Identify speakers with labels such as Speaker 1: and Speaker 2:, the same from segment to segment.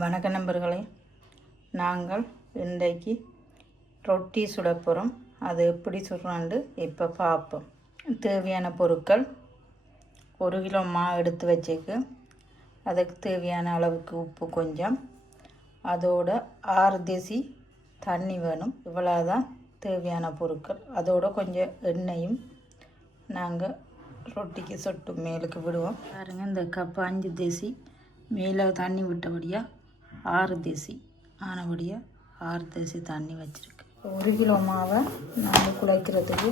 Speaker 1: வணக்க நண்பர்களே. நாங்கள் இன்றைக்கு ரொட்டி சுட போகிறோம் அது எப்படி சுடுறாண்டு இப்போ பார்ப்போம் தேவையான பொருட்கள் ஒரு கிலோ மா எடுத்து வச்சுக்கு அதுக்கு தேவையான அளவுக்கு உப்பு கொஞ்சம். அதோட ஆறு தேசி தண்ணி வேணும். இவ்வளோ தான் தேவையான பொருட்கள். அதோட கொஞ்சம் எண்ணெயும் நாங்கள் ரொட்டிக்கு சொட்டு மேலுக்கு விடுவோம். பாருங்கள் இந்த கப் அஞ்சு தேசி மேலே தண்ணி விட்டபடியாக ஆறு தேசி. ஆனபடியாக ஆறு தேசி தண்ணி வச்சுருக்கு. ஒரு கிலோ மாவை நாங்கள் குழைக்கிறதுக்கு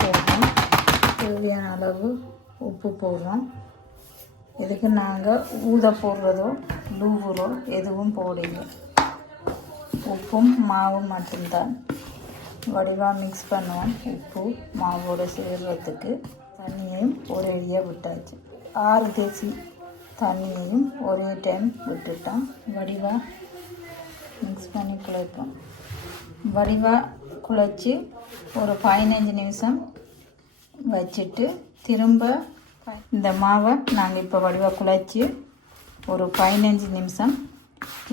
Speaker 1: போடுறோம். தேவையான அளவு உப்பு போடுறோம். இதுக்கு நாங்கள் ஊத போடுறதோ லூவுரோ எதுவும் போடல. உப்பும் மாவும் மட்டும்தான். வடிவாக மிக்ஸ் பண்ணுவோம். உப்பு மாவோடு சேர்றதுக்கு ஒரு ஒரேடியாக விட்டாச்சு. ஆறு தேசி தண்ணியையும் ஒரே டைம் விட்டுட்டோம் வடிவாக மிக்ஸ் பண்ணி குழைப்போம். வடிவாக குழைச்சி ஒரு பதினஞ்சு நிமிஷம் வச்சுட்டு திரும்ப இந்த மாவை நாங்கள் இப்போ வடிவாக குழைச்சி ஒரு பதினஞ்சு நிமிஷம்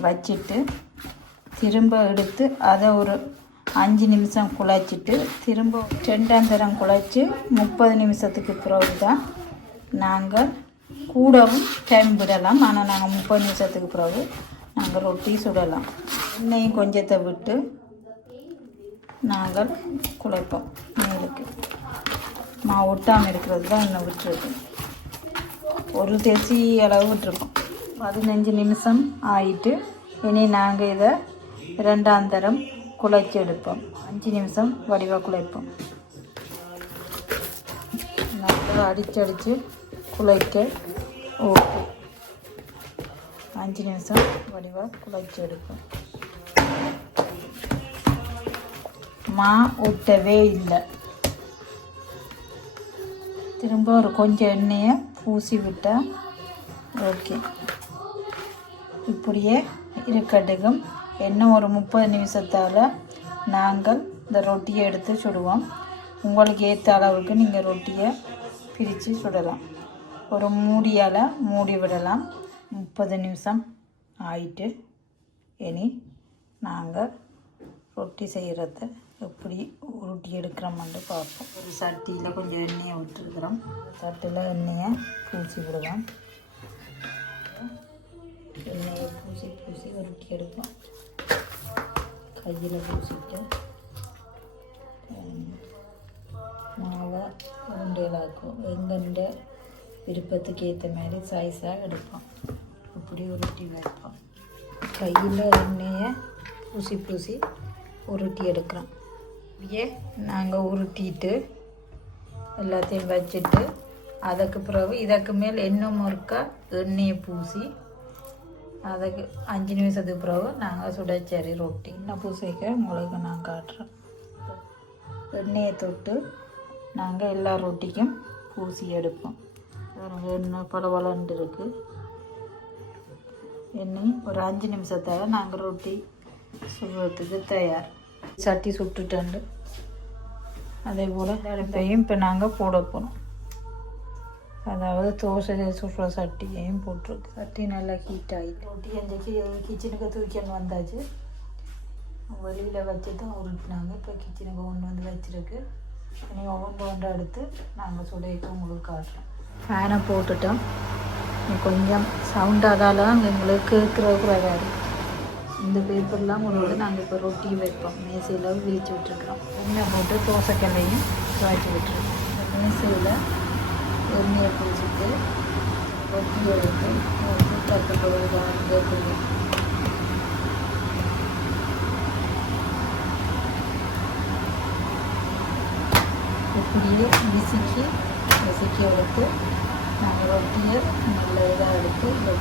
Speaker 1: வச்சுட்டு திரும்ப எடுத்து அதை ஒரு அஞ்சு நிமிஷம் குழைச்சிட்டு திரும்ப ரெண்டாம் தரம் குழைச்சி முப்பது நிமிஷத்துக்கு பிறகு தான் நாங்கள் கூடவும் டைம் விடலாம் ஆனால் நாங்கள் முப்பது நிமிஷத்துக்கு பிறகு நாங்கள் ரொட்டி சுடலாம். எண்ணெயும் கொஞ்சத்தை விட்டு நாங்கள் குழைப்போம். மேலுக்கு மா ஒட்டாமல் இருக்கிறது தான் இன்னும் விட்டுருக்கு. ஒரு தேசி அளவு விட்டுருக்கோம். பதினஞ்சு நிமிஷம் ஆயிட்டு இனி நாங்கள் இதை ரெண்டாம் தரம் குழைச்சி எடுப்போம். அஞ்சு நிமிஷம் வடிவாக குழைப்போம். நல்லா அடிச்சு அடித்து குழைக்க ஓகே அஞ்சு நிமிஷம் வடிவாக குழைச்சி எடுப்போம் மா ஊட்டவே இல்லை. திரும்ப ஒரு கொஞ்சம் எண்ணெயை பூசி விட்டால் ஓகே. இப்படியே இருக்கட்டுக்கும் இன்னும் ஒரு முப்பது நிமிஷத்தால் நாங்கள் இந்த ரொட்டியை எடுத்து சுடுவோம். உங்களுக்கு ஏற்ற அளவுக்கு நீங்கள் ரொட்டியை பிரித்து சுடலாம். ஒரு மூடியால் மூடி விடலாம். முப்பது நிமிஷம் ஆயிட்டு இனி நாங்கள் ரொட்டி செய்கிறத எப்படி உருட்டி எடுக்கிறோம்னு பார்ப்போம். ஒரு சட்டியில் கொஞ்சம் எண்ணெயை விட்டுருக்குறோம். சட்டியில் எண்ணெயை பூசி விடுவோம் எண்ணெயை பூசி பூசி உருட்டி எடுப்போம். கையில் பூசிட்டு மாவை உருண்டைகளாக்கும் எங்கெண்ட விருப்பத்துக்கு ஏற்ற மாதிரி சைஸாக எடுப்போம். இப்படி உருட்டி வைப்போம். கையில் எண்ணெயை பூசி பூசி உருட்டி எடுக்கிறோம். இப்படியே நாங்கள் உருட்டிட்டு எல்லாத்தையும் வச்சுட்டு அதுக்கு பிறகு இதற்கு மேல் இன்னும் ஒருக்கா எண்ணெயை பூசி அதுக்கு அஞ்சு நிமிஷத்துக்கு பிறகு நாங்கள் சுடச்சரி ரொட்டி. இன்னும் பூசிக்க உங்களுக்கு நான் காட்டுறேன். எண்ணெயை தொட்டு நாங்கள் எல்லா ரொட்டிக்கும் பூசி எடுப்போம். என்ன எண்ணெய் பளபளன்னு இருக்குது எண்ணெய் ஒரு அஞ்சு நிமிஷத்தால் நாங்கள் ரொட்டி சுடுறதுக்கு தயார். சட்டி சுட்டுட்டண்டு அதே போல் இதையும் இப்போ நாங்கள் போட போகிறோம் அதாவது தோசை சுடுற சட்டியையும் போட்டிருக்கு. சட்டி நல்லா ஹீட் ஆகிட்டு ரொட்டி அந்த கிச்சனுக்கு தூக்கின்னு வந்தாச்சு. வெளியில் வச்சு தான் உருட்டினாங்க. இப்போ கிச்சனுக்கு ஒன்று வந்து வச்சுருக்கு. இனி ஒவ்வொன்று ஒன்று எடுத்து நாங்கள் சுடையிட்டு உங்களுக்கு காட்டுறோம். ஃபேனை போட்டுட்டோம் சவுண்ட் கொஞ்சம் சவுண்டாதால எங்களுக்கு கேட்குற பிரகாரம் இந்த பேப்பர்லாம் உங்களோட நாங்கள் இப்போ ரொட்டி வைப்போம். மேசையில் விரிச்சு விட்டுருக்குறோம். எண்ணெய் போட்டு தோசைக்கல்லையும் துவைச்சி விட்டுருக்கோம். மேசையில் எண்ணெயை பிடிச்சிட்டு ரொட்டியை வைத்து தட்டு போடுறது இப்படியே விசிக்கி நசுக்கி எடுத்து நாங்கள் ரொட்டியை நல்ல இதாக எடுத்து இந்த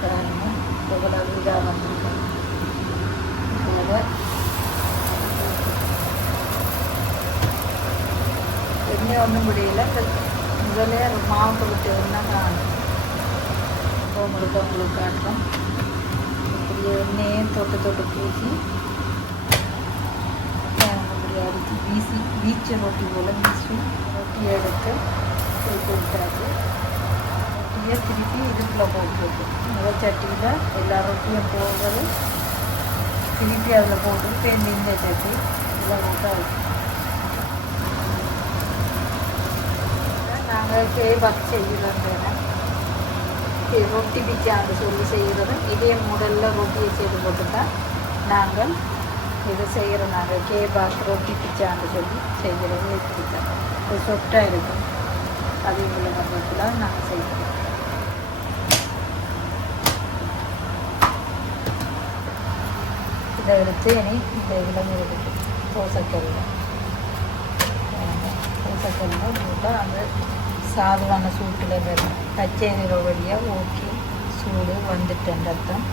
Speaker 1: எவ்வளோ இதாக வந்திருக்கோம். எண்ணெய் ஒன்றும் முடியல முதலே மாவு கொடுத்து எண்ணெய் காணும் இப்போ உங்களுக்கு உங்களுக்கு காட்டுறோம். இப்படியே எண்ணெயை தொட்டு தொட்டு பூசி அப்படி அடித்து வீசி வீச்ச ரொட்டி போல் வீசி ரொட்டி எடுத்து சேர்த்து விட்டாச்சு ரொட்டியை திருப்பி இடுப்பில் போட்டுருக்கு முதல் சட்டியில் எல்லா ரொட்டியும் போடுறது திருப்பி அதில் போட்டு பேருந்து இந்த சட்டி இதில் போட்டால் நாங்கள் கேபாக் செய்கிறோம் ரொட்டி பிச்சாண்டு சொல்லி செய்கிறது இதே மாடலில் ரொட்டியை செய்து போட்டு தான் நாங்கள் இதை செய்கிறோம் நாங்கள் கேபாக் ரொட்டி பிச்சாண்டு சொல்லி செய்கிறது இப்படி சொட்டாக இருக்கும் அது இவ்வளோ மரத்தில் நாங்கள் செய்வோம் இதை எடுத்து இனி இந்த இதில் இருக்குது தோசைக்கல்லில் தோசைக்கல்லில் போட்டால் அந்த சாதுவான சூட்டில் வரும். கச்சேரி வழியாக ஓகே சூடு வந்துட்டேன் அர்த்தம்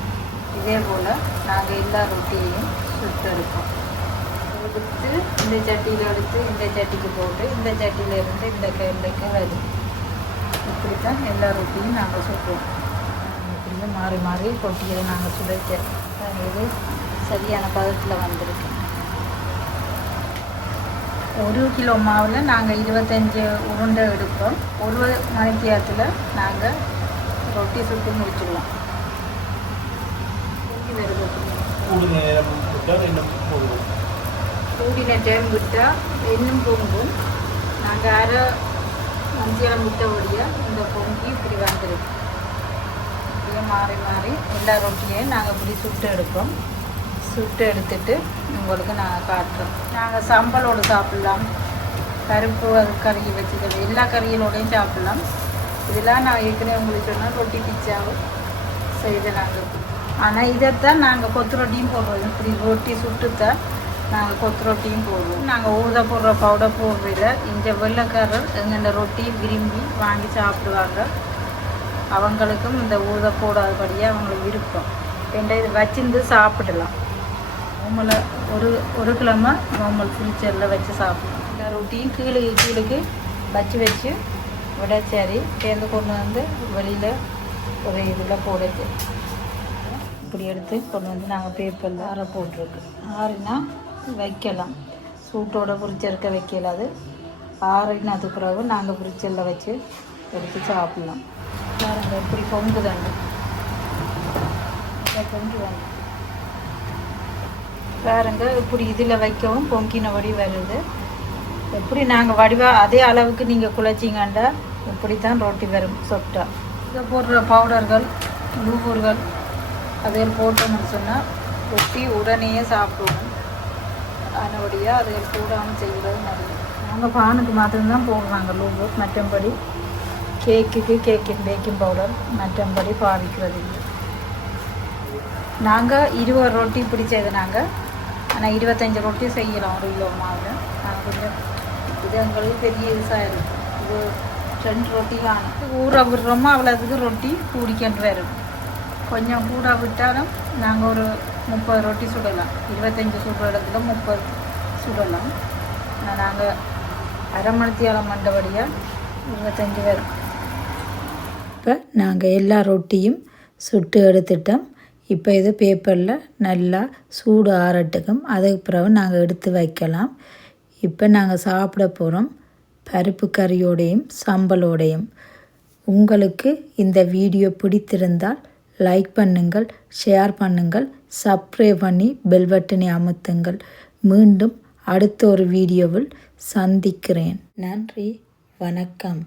Speaker 1: இதே போல் நாங்கள் எல்லா ரொட்டியையும் சுட்டெடுப்போம் எடுத்து இந்த சட்டியில் எடுத்து இந்த சட்டிக்கு போட்டு இந்த சட்டியில் இருந்து இந்த கையிலுக்கு வரும் இப்படி தான் எல்லா ரொட்டியும் நாங்கள் சுட்டுவோம் இப்படியே மாறி மாறி ரொட்டியை நாங்கள் சுடைக்க இது சரியான பதத்தில் வந்திருக்கு. ஒரு கிலோ மாவில் நாங்கள் இருபத்தஞ்சி உருண்டை எடுப்போம். ஒரு மணித்தியாரத்தில் நாங்கள் ரொட்டி சுட்டு முடிச்சுடுவோம்.
Speaker 2: கூடுதல் நேரம் விட்டால் இன்னும் போடுவோம்
Speaker 1: கூடின டைம் விட்டால் இன்னும் பொங்கும். நாங்கள் அரை மஞ்சளம் விட்டபடியாக இந்த பொங்கி இப்படி வந்துருக்கு. இப்படியே மாறி மாறி எல்லா ரொட்டியையும் நாங்கள் இப்படி சுட்டு எடுப்போம். சுட்டு எடுத்துட்டு உங்களுக்கு நாங்கள் காட்டுறோம் நாங்கள் சம்பளோடு சாப்பிட்லாம். கருப்பு அது கறி வச்சுக்கிறது எல்லா கறிகளோடையும் சாப்பிட்லாம். இதெல்லாம் நான் ஏற்கனவே உங்களுக்கு சொன்னால் ரொட்டி பிச்சாவும் செய்து நாங்கள் ஆனால் இதைத்தான் நாங்கள் கொத்து ரொட்டியும் போடுறோம். இப்படி ரொட்டி சுட்டுத்தான் நாங்கள் கொத்து ரொட்டியும் போடுவோம். நாங்கள் ஊத போடுற பவுடர் போடுறதில் இந்த வெள்ளைக்காரர் எங்கள் ரொட்டி விரும்பி வாங்கி சாப்பிடுவாங்க. அவங்களுக்கும் இந்த ஊத போடாதபடியாக அவங்களுக்கு விருப்பம். ரெண்டு இது வச்சிருந்து சாப்பிடலாம். உங்களை ஒரு ஒரு கிழமை நார்மல் ஃப்ரிட்ஜரில் வச்சு சாப்பிடலாம். இந்த ரொட்டியும் கீழே கீழுக்கு வச்சு வச்சு விட சரி சேர்ந்து கொண்டு வந்து வெளியில் ஒரு இதில் போடுச்சு இப்படி எடுத்து கொண்டு வந்து நாங்கள் பேப்பரில் ஆற போட்டிருக்கு ஆறுனா வைக்கலாம். சூட்டோட ஃப்ரிட்ஜருக்க வைக்கல அது. ஆறினது பிறகு நாங்கள் ஃப்ரிட்ஜில் வச்சு எடுத்து சாப்பிட்லாம். பாருங்கள் எப்படி பொங்குதண்டு இதை பொங்கி வாங்க பாருங்க இப்படி இதில் வைக்கவும் பொங்கினபடி வருது. எப்படி நாங்கள் வடிவாக அதே அளவுக்கு நீங்கள் குழைச்சிங்கண்டா இப்படி தான் ரொட்டி வரும் சொட்டா இதை போடுற பவுடர்கள் லூவர்கள் அதே போட்டோம்னு சொன்னால் ரொட்டி உடனேயே சாப்பிடுவோம். அதனபடியாக அதை கூடாமல் செய்கிறது நல்லது. நாங்கள் பானுக்கு மாத்திரம்தான் போடுறாங்க லூவு மற்றபடி கேக்குக்கு கேக்கு பேக்கிங் பவுடர் மற்றபடி பாவிக்கிறது இல்லை. நாங்கள் இருபது ரொட்டி பிடிச்சது நாங்கள் ஆனால் இருபத்தஞ்சி ரொட்டி செய்யலாம். ஒரு கிலோ மாவில் நாங்கள் கொஞ்சம் இது எங்களுக்கு பெரிய யூஸாக இருக்கும் இது ரெண்டு ரொட்டி தான். ஊற விடுறோமோ அவ்வளோதுக்கு ரொட்டி கூடிக்கிட்டு வரும் கொஞ்சம் கூட விட்டாலும் நாங்கள் ஒரு முப்பது ரொட்டி சுடலாம். இருபத்தஞ்சி சுடுற இடத்துல முப்பது சுடலாம். நாங்கள் அரமணித்தியாலம் மண்டபடியாக இருபத்தஞ்சி வரும் இப்போ நாங்கள் எல்லா ரொட்டியும் சுட்டு எடுத்துட்டோம். இப்போ இது பேப்பரில் நல்லா சூடு ஆறட்டுக்கும் அதுக்கு பிறகு நாங்கள் எடுத்து வைக்கலாம். இப்போ நாங்கள் சாப்பிட போகிறோம் பருப்பு கறியோடையும் சம்பலோடையும் உங்களுக்கு இந்த வீடியோ பிடித்திருந்தால் லைக் பண்ணுங்கள் ஷேர் பண்ணுங்கள். சப்ஸ்கிரைப் பண்ணி பெல் பட்டனை அமுத்துங்கள். மீண்டும் அடுத்த ஒரு வீடியோவில் சந்திக்கிறேன். நன்றி. வணக்கம்.